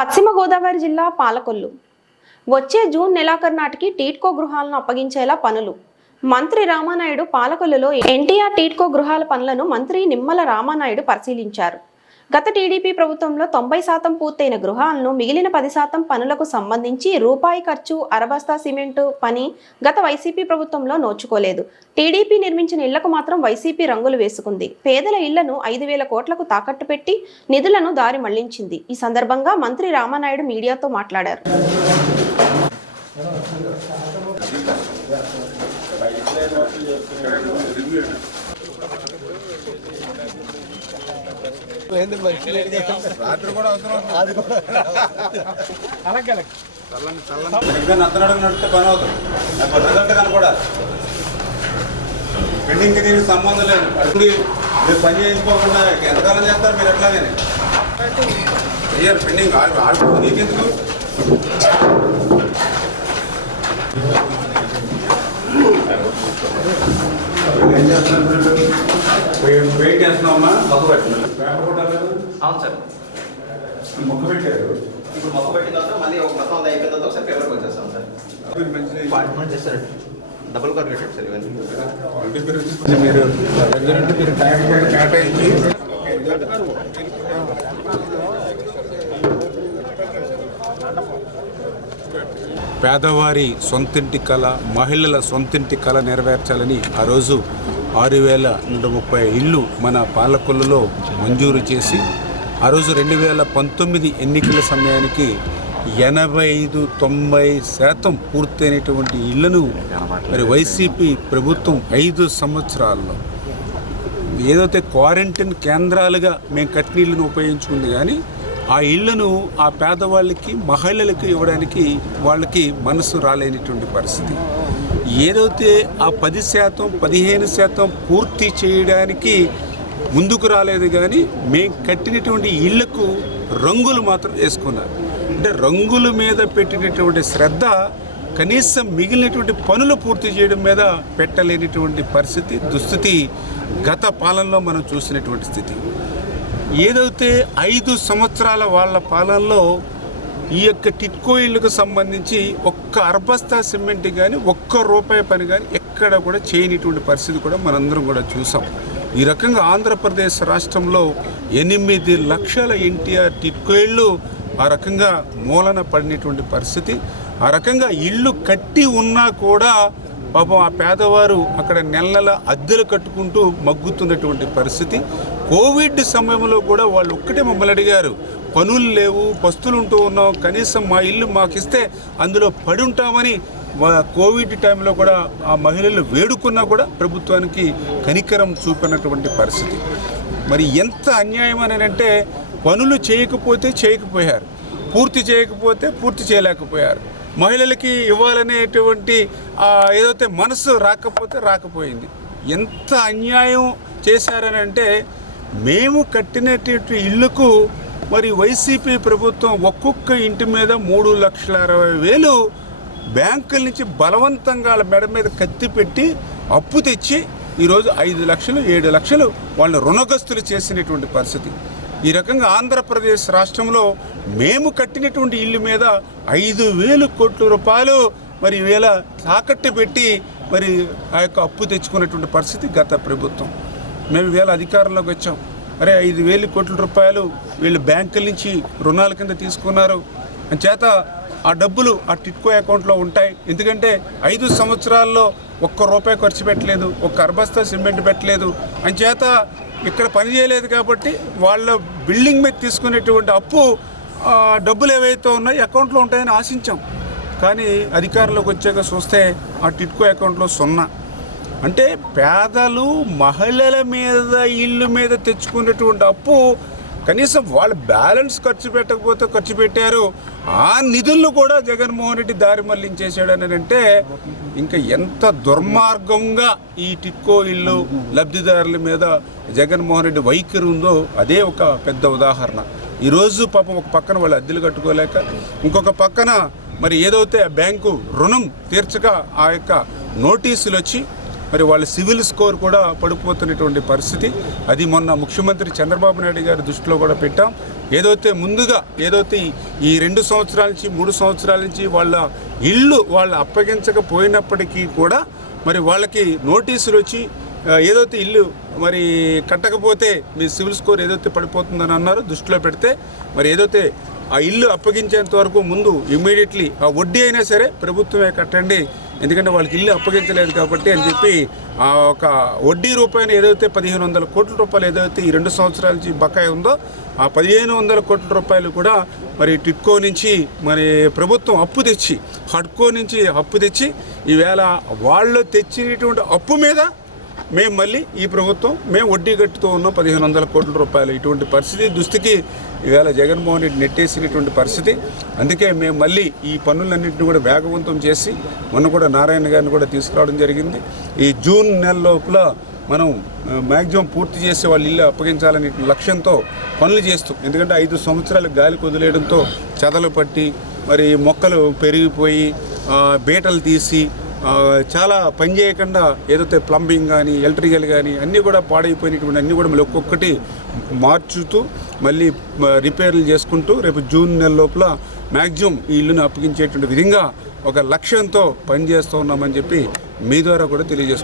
పశ్చిమ గోదావరి జిల్లా పాలకొల్లు. వచ్చే జూన్ నెలాఖరు నాటికి టీట్కో గృహాలను అప్పగించేలా పనులు. మంత్రి రామానాయుడు పాలకొల్లులో ఎన్టీఆర్ టీట్కో గృహాల పనులను మంత్రి నిమ్మల రామానాయుడు పరిశీలించారు. గత టీడీపీ ప్రభుత్వంలో తొంభై శాతం పూర్తయిన గృహాలను మిగిలిన పది శాతం పనులకు సంబంధించి రూపాయి ఖర్చు అరబస్తా సిమెంటు పని గత వైసీపీ ప్రభుత్వంలో నోచుకోలేదు. టీడీపీ నిర్మించిన ఇళ్ళకు మాత్రం వైసీపీ రంగులు వేసుకుంది. పేదల ఇళ్ళను ఐదు వేల కోట్లకు తాకట్టు పెట్టి నిధులను దారి మళ్ళించింది. ఈ సందర్భంగా మంత్రి రామానాయుడు మీడియాతో మాట్లాడారు. రాత్రి కూడా అవసరం అది కూడా చల్లని చల్లని ఇంకా నత్తనడుగు నడితే పని అవుతుంది. నాకు రిజల్ట్ కనపడాలి పెండింగ్కి దీనికి సంబంధం లేదు. అప్పుడు మీరు పని చేయించుకోకుండా ఎంతకాలం చేస్తారు మీరు ఎట్లాగని? అయ్యారు పెండింగ్. ఆడు ఆడు నీకెందుకు? ఏం చేస్తున్నారు వెయిట్ మొక్క పేపర్ కదా? అవును సార్. మొక్క పెట్టారు. ఇప్పుడు మొక్క పెట్టిన తర్వాత మళ్ళీ ఒక మొత్తం అది అయిపోయిన తర్వాత ఒకసారి పేపర్కి వచ్చేస్తాం సార్. అపార్ట్మెంట్ చేస్తారు డబుల్ సార్ ఇవన్నీ. మీరు మీరు టైం కూడా కేటాయించి. పేదవారి సొంతింటి కళ మహిళల సొంతింటి కళ నెరవేర్చాలని ఆ రోజు ఆరు వేల నూట ముప్పై ఇళ్ళు మన పాలకొల్లులో మంజూరు చేసి ఆ రోజు రెండు వేల పంతొమ్మిది ఎన్నికల సమయానికి ఎనభై ఐదు తొంభై శాతం పూర్తయినటువంటి ఇళ్ళను మరి వైసీపీ ప్రభుత్వం ఐదు సంవత్సరాల్లో ఏదైతే క్వారంటైన్ కేంద్రాలుగా మేము కట్నీళ్ళను ఉపయోగించుకుంది కానీ ఆ ఇళ్ళను ఆ పేదవాళ్ళకి మహిళలకు ఇవ్వడానికి వాళ్ళకి మనసు రాలేనటువంటి పరిస్థితి. ఏదైతే ఆ పది శాతం పదిహేను శాతం పూర్తి చేయడానికి ముందుకు రాలేదు కానీ మేము కట్టినటువంటి ఇళ్ళకు రంగులు మాత్రం వేసుకున్నారు. అంటే రంగుల మీద పెట్టినటువంటి శ్రద్ధ కనీసం మిగిలినటువంటి పనులు పూర్తి చేయడం మీద పెట్టలేనటువంటి పరిస్థితి దుస్థితి గత పాలనలో మనం చూసినటువంటి స్థితి. ఏదైతే ఐదు సంవత్సరాల వాళ్ళ పాలనలో ఈ యొక్క టిట్కో ఇళ్ళకు సంబంధించి ఒక్క అర్బస్తా సిమెంట్ కానీ ఒక్క రూపాయి పని కానీ ఎక్కడ కూడా చేయనిటువంటి పరిస్థితి కూడా మనందరం కూడా చూసాం. ఈ రకంగా ఆంధ్రప్రదేశ్ రాష్ట్రంలో ఎనిమిది లక్షల ఎన్టీఆర్ టిట్కో ఇళ్ళు ఆ రకంగా మూలన పడినటువంటి పరిస్థితి. ఆ రకంగా ఇళ్ళు కట్టి ఉన్నా కూడా పాపం ఆ పేదవారు అక్కడ నెల నెల అద్దెలు కట్టుకుంటూ మగ్గుతున్నటువంటి పరిస్థితి. కోవిడ్ సమయంలో కూడా వాళ్ళు ఒక్కటే మమ్మల్ని అడిగారు. పనులు లేవు పస్తులు ఉంటూ ఉన్నాం. కనీసం మా ఇల్లు మాకు ఇస్తే అందులో పడి ఉంటామని కోవిడ్ టైంలో కూడా ఆ మహిళలు వేడుకున్నా కూడా ప్రభుత్వానికి కనికరం చూపినటువంటి పరిస్థితి. మరి ఎంత అన్యాయం అని అంటే పనులు చేయకపోతే చేయకపోయారు పూర్తి చేయకపోతే పూర్తి చేయలేకపోయారు. మహిళలకి ఇవ్వాలనేటువంటి ఏదైతే మనసు రాకపోతే రాకపోయింది. ఎంత అన్యాయం చేశారని అంటే మేము కట్టినటువంటి ఇళ్ళకు మరి వైసీపీ ప్రభుత్వం ఒక్కొక్క ఇంటి మీద మూడు లక్షల అరవై వేలు బ్యాంకుల నుంచి బలవంతంగా మెడ మీద కత్తి పెట్టి అప్పు తెచ్చి ఈరోజు ఐదు లక్షలు ఏడు లక్షలు వాళ్ళని రుణగ్రస్తులు చేసినటువంటి పరిస్థితి. ఈ రకంగా ఆంధ్రప్రదేశ్ రాష్ట్రంలో మేము కట్టినటువంటి ఇల్లు మీద ఐదు వేలు కోట్ల రూపాయలు మరి వేళ తాకట్టు పెట్టి మరి ఆ యొక్క అప్పు తెచ్చుకున్నటువంటి పరిస్థితి గత ప్రభుత్వం. మేము వేల అధికారంలోకి వచ్చాం. అరే ఐదు వేలు కోట్ల రూపాయలు వీళ్ళు బ్యాంకుల నుంచి రుణాల కింద తీసుకున్నారు. చేత ఆ డబ్బులు ఆ టిట్కో అకౌంట్లో ఉంటాయి. ఎందుకంటే ఐదు సంవత్సరాల్లో ఒక్క రూపాయి ఖర్చు పెట్టలేదు ఒక్క అర్బస్తా సిమెంట్ పెట్టలేదు. చేత ఇక్కడ పని చేయలేదు కాబట్టి వాళ్ళ బిల్డింగ్ మీద తీసుకునేటువంటి అప్పు డబ్బులు ఏవైతే ఉన్నాయో అకౌంట్లో ఉంటాయని ఆశించాం. కానీ అధికారంలోకి వచ్చాక చూస్తే ఆ టిట్కో అకౌంట్లో సున్నా. అంటే పేదలు మహిళల మీద ఇల్లు మీద తెచ్చుకునేటువంటి అప్పు కనీసం వాళ్ళు బ్యాలెన్స్ ఖర్చు పెట్టకపోతే ఖర్చు పెట్టారు. ఆ నిధులను కూడా జగన్మోహన్ రెడ్డి దారి మళ్ళించేశాడని అంటే ఇంకా ఎంత దుర్మార్గంగా ఈ టిక్కో ఇల్లు లబ్ధిదారుల మీద జగన్మోహన్ రెడ్డి వైఖరి ఉందో అదే ఒక పెద్ద ఉదాహరణ. ఈరోజు పాపం ఒక పక్కన వాళ్ళు అద్దెలు కట్టుకోలేక ఇంకొక పక్కన మరి ఏదైతే ఆ బ్యాంకు రుణం తీర్చక ఆ యొక్క నోటీసులు వచ్చి మరి వాళ్ళ సివిల్ స్కోర్ కూడా పడిపోతున్నటువంటి పరిస్థితి. అది మొన్న ముఖ్యమంత్రి చంద్రబాబు నాయుడు గారి దృష్టిలో కూడా పెట్టాం. ఏదైతే ముందుగా ఏదైతే ఈ- రెండు సంవత్సరాల నుంచి మూడు సంవత్సరాల నుంచి వాళ్ళ ఇల్లు వాళ్ళు అప్పగించకపోయినప్పటికీ కూడా మరి వాళ్ళకి నోటీసులు వచ్చి ఏదైతే ఇల్లు మరి కట్టకపోతే మీ సివిల్ స్కోర్ ఏదైతే పడిపోతుందని అన్నారు దృష్టిలో పెడితే మరి ఏదైతే ఆ ఇల్లు అప్పగించేంత వరకు ముందు ఇమ్మీడియట్లీ ఆ వడ్డీ అయినా సరే ప్రభుత్వమే కట్టండి. ఎందుకంటే వాళ్ళకి ఇల్లు అప్పగించలేదు కాబట్టి అని చెప్పి ఆ ఒక వడ్డీ రూపాయలు ఏదైతే పదిహేను వందల కోట్ల రూపాయలు ఏదైతే ఈ రెండు సంవత్సరాల నుంచి బకాయి ఉందో ఆ పదిహేను వందల కోట్ల రూపాయలు కూడా మరి టిట్కో నుంచి మరి ప్రభుత్వం అప్పు తెచ్చి హడ్కో నుంచి అప్పు తెచ్చి ఈవేళ వాళ్ళు తెచ్చినటువంటి అప్పు మీద మేము మళ్ళీ ఈ ప్రభుత్వం మేము వడ్డీ కట్టుతూ ఉన్నాం పదిహేను వందల కోట్ల రూపాయలు. ఇటువంటి పరిస్థితి దుస్థితికి ఈవేళ జగన్మోహన్ రెడ్డి నెట్టేసినటువంటి పరిస్థితి. అందుకే మేము మళ్ళీ ఈ పనులన్నింటినీ కూడా వేగవంతం చేసి మొన్న కూడా నారాయణ గారిని కూడా తీసుకురావడం జరిగింది. ఈ జూన్ నెల లోపల మనం మ్యాక్సిమం పూర్తి చేసి వాళ్ళ ఇల్లు అప్పగించాలనే లక్ష్యంతో పనులు చేస్తూ ఎందుకంటే ఐదు సంవత్సరాలు గాలి కుదిలేయడంతో చెదలు పట్టి మరి మొక్కలు పెరిగిపోయి బీటలు తీసి చాలా పని చేయకుండా ఏదైతే ప్లంబింగ్ కానీ ఎలక్ట్రికల్ కానీ అన్నీ కూడా పాడైపోయినటువంటి అన్నీ కూడా మళ్ళీ ఒక్కొక్కటి మార్చుతూ మళ్ళీ రిపేర్లు చేసుకుంటూ రేపు జూన్ నెల లోపల మ్యాక్సిమం ఈ ఇల్లును అప్పగించేటువంటి విధంగా ఒక లక్ష్యంతో పనిచేస్తూ ఉన్నామని చెప్పి మీ ద్వారా కూడా తెలియజేసుకుంటున్నాం.